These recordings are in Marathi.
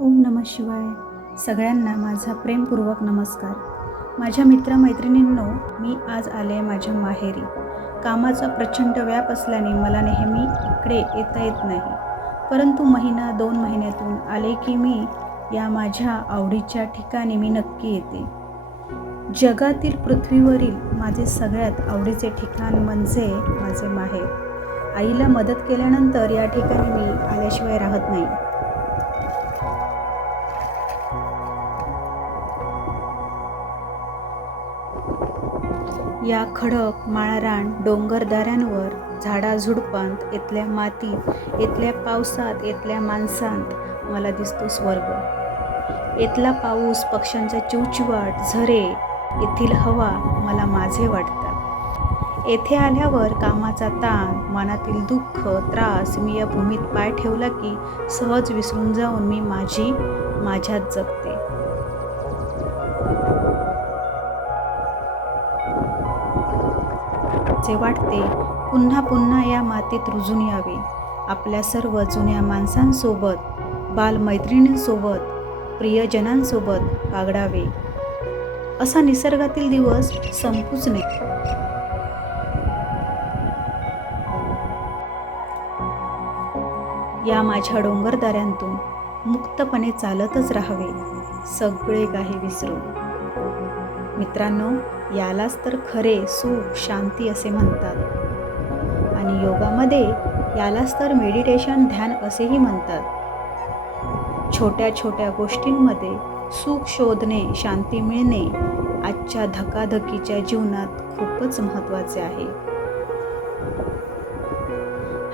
ओम नमः शिवाय. सगळ्यांना माझा प्रेमपूर्वक नमस्कार. माझ्या मित्रमैत्रिणींनो, मी आज आले माझ्या माहेरी. कामाचा प्रचंड व्याप असल्याने मला नेहमी इकडे येता येत नाही. परंतु महिना 2 महिन्यातून आले की मी या माझ्या आवडीच्या ठिकाणी मी नक्की येते. जगातील पृथ्वीवरील माझे सगळ्यात आवडीचे ठिकाण म्हणजे माझे माहेर. आईला मदत केल्यानंतर या ठिकाणी मी आल्याशिवाय राहत नाही. या खडक माळरान डोंगरदऱ्यांवर, झाडाझुडपांत, इथल्या मातीत, इथल्या पावसात, इथल्या माणसांत मला दिसतो स्वर्ग. इथला पाऊस, पक्ष्यांचा चिवचिवाट, झरे, येथील हवा मला माझे वाटतात. येथे आल्यावर कामाचा ताण, मनातील दुःख, त्रास मी या भूमीत पाय ठेवला की सहज विसरून जाऊन मी माझ्यात जगते. असे वाटते पुन्हा पुन्हा या मातीत रुजून यावे, आपल्या सर्व जुन्या माणसांसोबत, बालमैत्रिणींसोबत, प्रियजनांसोबत बागडावे. असा निसर्गातील दिवस संपूच नये. या माझ्या डोंगरदऱ्यांतून मुक्तपणे चालतच राहावे, सगळे काही विसरून. मित्रांनो, यालाच तर खरे सुख शांती असे म्हणतात. आणि योगामध्ये यालाच तर मेडिटेशन ध्यान असेही म्हणतात. छोट्या छोट्या गोष्टींमध्ये सुख शोधणे, शांती मिळणे आजच्या धकाधकीच्या जीवनात खूपच महत्त्वाचे आहे.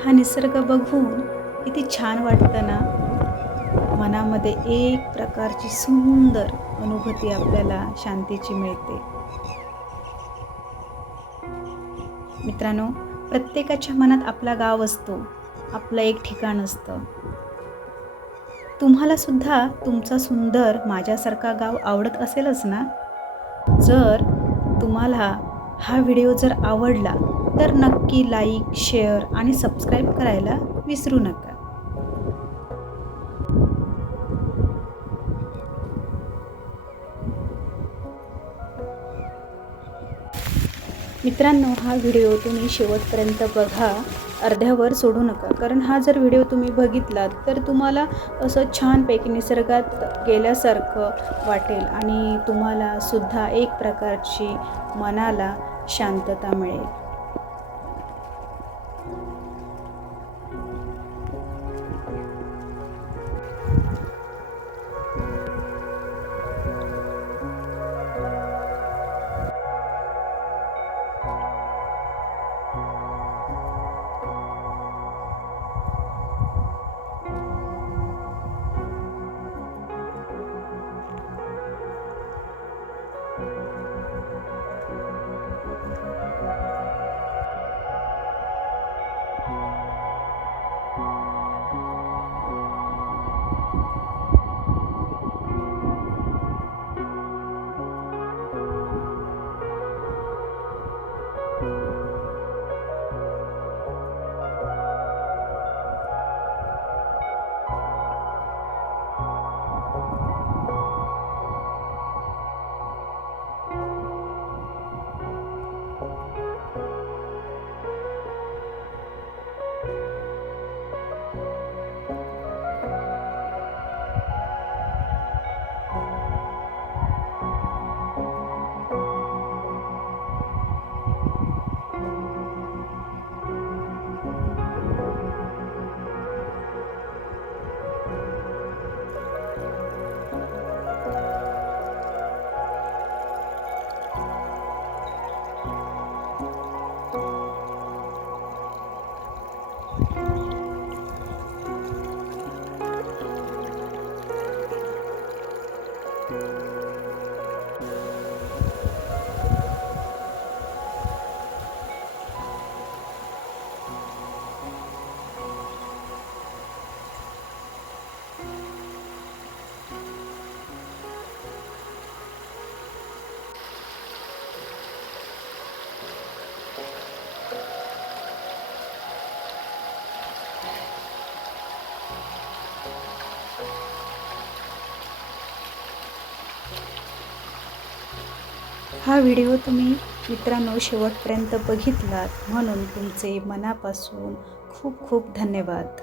हा निसर्ग बघून किती छान वाटतं ना. मनामध्ये एक प्रकारची सुंदर अनुभूती आपल्याला शांतीची मिळते. मित्रांनो, प्रत्येकाच्या मनात आपला गाव असतो, आपलं एक ठिकाण असतं. तुम्हाला सुद्धा तुमचा सुंदर माझ्यासारखा गाव आवडत असेलच ना. जर तुम्हाला हा व्हिडिओ जर आवडला तर नक्की लाईक, शेअर आणि सबस्क्राईब करायला विसरू नका. मित्रांनो, हा व्हिडिओ तुम्ही शेवटपर्यंत बघा, अर्ध्यावर सोडू नका. कारण हा जर व्हिडिओ तुम्ही बघितलात तर तुम्हाला असं छानपैकी निसर्गात गेल्यासारखं वाटेल आणि तुम्हाला सुद्धा एक प्रकारची मनाला शांतता मिळेल. हा व्हिडिओ तुम्ही मित्रांनो शेवटपर्यंत बघितलात म्हणून तुमचे मनापासून खूप खूप धन्यवाद.